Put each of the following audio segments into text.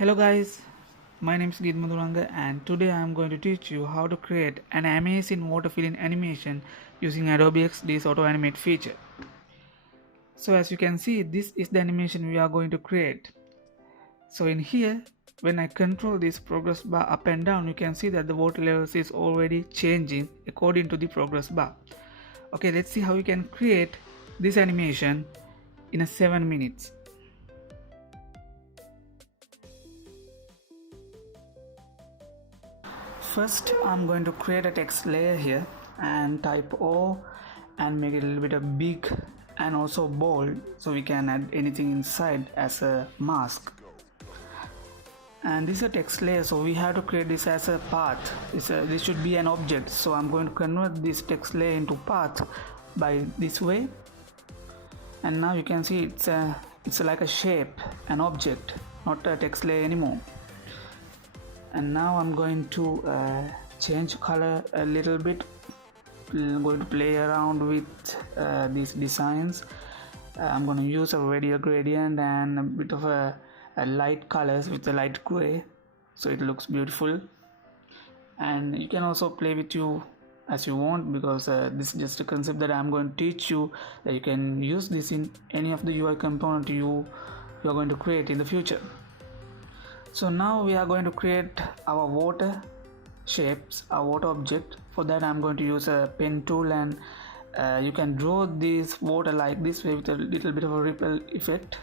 Hello guys, my name is Geet Madhuranga and today I am going to teach you how to create an amazing water filling animation using Adobe XD's auto animate feature. So as you can see, this is the animation we are going to create. So in here, when I control this progress bar up and down, you can see that the water levels is already changing according to the progress bar. Okay, let's see how we can create this animation in a 7 minutes. First, I'm going to create a text layer here and type O and make it a little bit of big and also bold so we can add anything inside as a mask. And this is a text layer, so we have to create this as a path. This should be an object, so I'm going to convert this text layer into path by this way. And now you can see it's like a shape, an object, not a text layer anymore. And now I'm going to change color a little bit. I'm going to play around with these designs. I'm going to use a radial gradient and a bit of a light colors with a light gray, so it looks beautiful. And you can also play with you as you want, because this is just a concept that I'm going to teach you, that you can use this in any of the UI component you are going to create in the future. So now we are going to create our water shapes, our water object. For that I'm going to use a pen tool, and you can draw this water like this way with a little bit of a ripple effect.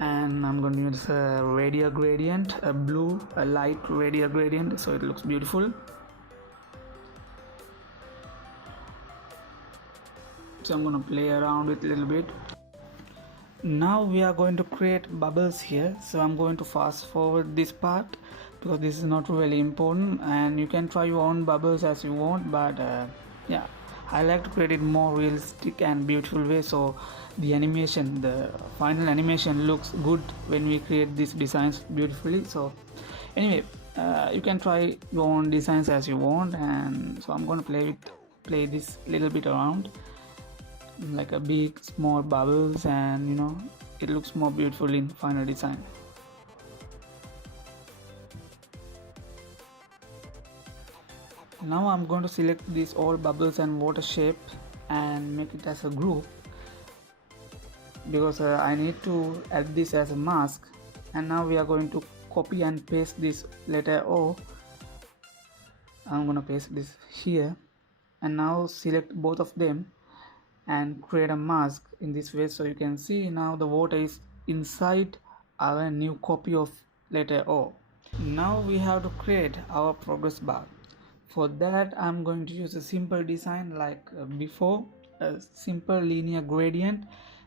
And I'm going to use a radial gradient, a light radial gradient, so it looks beautiful. So I'm going to play around with a little bit. Now we are going to create bubbles here, so I'm going to fast forward this part because this is not really important, and you can try your own bubbles as you want, but yeah, I like to create it more realistic and beautiful way, so the final animation looks good when we create these designs beautifully. So anyway, you can try your own designs as you want, and so I'm going to play this little bit around like a big small bubbles, and it looks more beautiful in final design. Now I'm going to select these all bubbles and water shape and make it as a group, because I need to add this as a mask. And now we are going to copy and paste this letter O. I'm going to paste this here, and now select both of them and create a mask in this way. So you can see now the water is inside our new copy of letter O. Now we have to create our progress bar. For that I'm going to use a simple design like before, a simple linear gradient,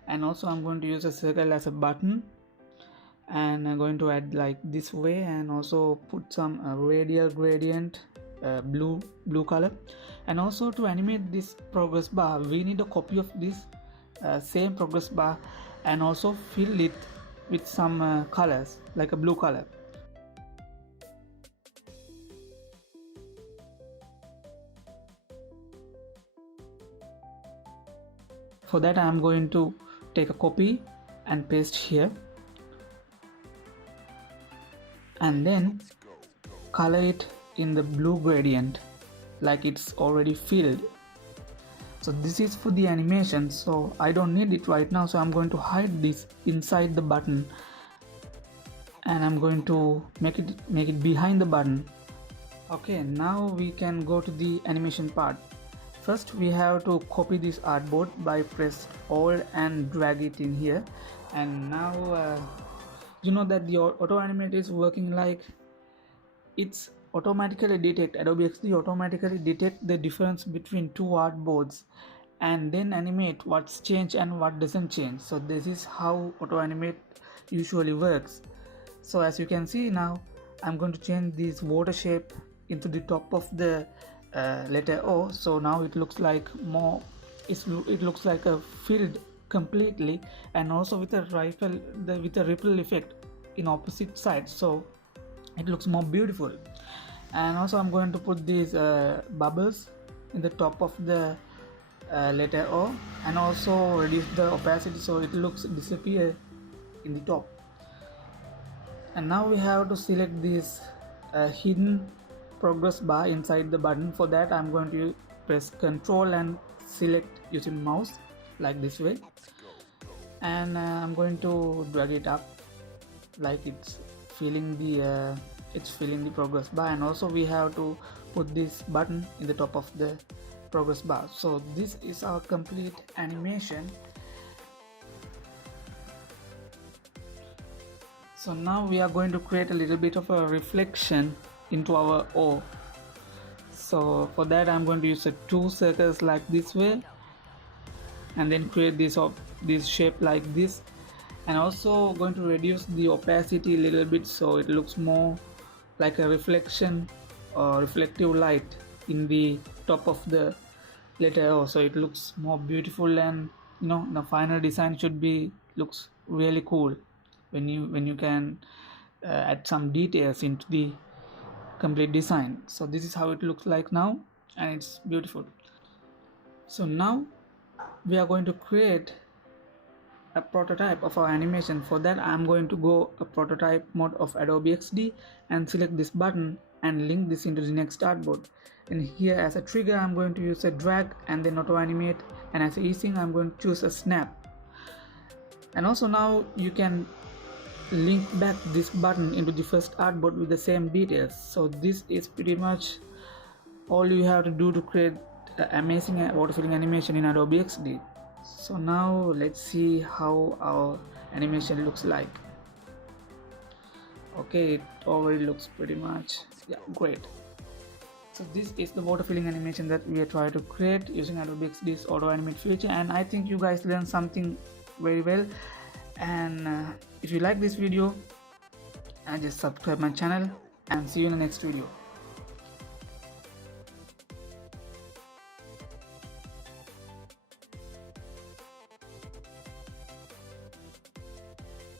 and also I'm going to use a circle as a button, and I'm going to add like this way, and also put some radial gradient, blue color. And also to animate this progress bar, we need a copy of this same progress bar, and also fill it with some colors like a blue color. For that I am going to take a copy and paste here, and then color it in the blue gradient like it's already filled. So this is for the animation, so I don't need it right now, so I'm going to hide this inside the button, and I'm going to make it behind the button. Okay, now we can go to the animation part. First we have to copy this artboard by press Alt and drag it in here. And now you know that the auto animate is working like it's automatically detect, Adobe XD automatically detect the difference between two artboards and then animate what's changed and what doesn't change. So this is how auto animate usually works. So as you can see, now I'm going to change this water shape into the top of the letter O. So now it looks like it looks like a filled completely, and also with a ripple effect in opposite side, so it looks more beautiful. And also I'm going to put these bubbles in the top of the letter O, and also reduce the opacity so it looks disappear in the top. And now we have to select this hidden progress bar inside the button. For that I'm going to press Ctrl and select using mouse like this way, and I'm going to drag it up like it's filling the progress bar. And also we have to put this button in the top of the progress bar. So this is our complete animation. So now we are going to create a little bit of a reflection into our O. So for that I'm going to use two circles like this way, and then create this shape like this, and also going to reduce the opacity a little bit so it looks more like a reflection or reflective light in the top of the letter O, so it looks more beautiful, and the final design should be looks really cool when you can add some details into the complete design. So this is how it looks like now, and it's beautiful. So now we are going to create a prototype of our animation. For that I'm going to go a prototype mode of Adobe XD and select this button and link this into the next artboard. And here as a trigger I'm going to use a drag and then auto animate, and as a easing I'm going to choose a snap. And also now you can link back this button into the first artboard with the same details. So this is pretty much all you have to do to create amazing waterfilling animation in Adobe XD. So now let's see how our animation looks like. Okay, it already looks pretty much great. So this is the waterfilling animation that we are trying to create using Adobe XD's auto animate feature, and I think you guys learned something very well. And if you like this video, just subscribe my channel, and see you in the next video.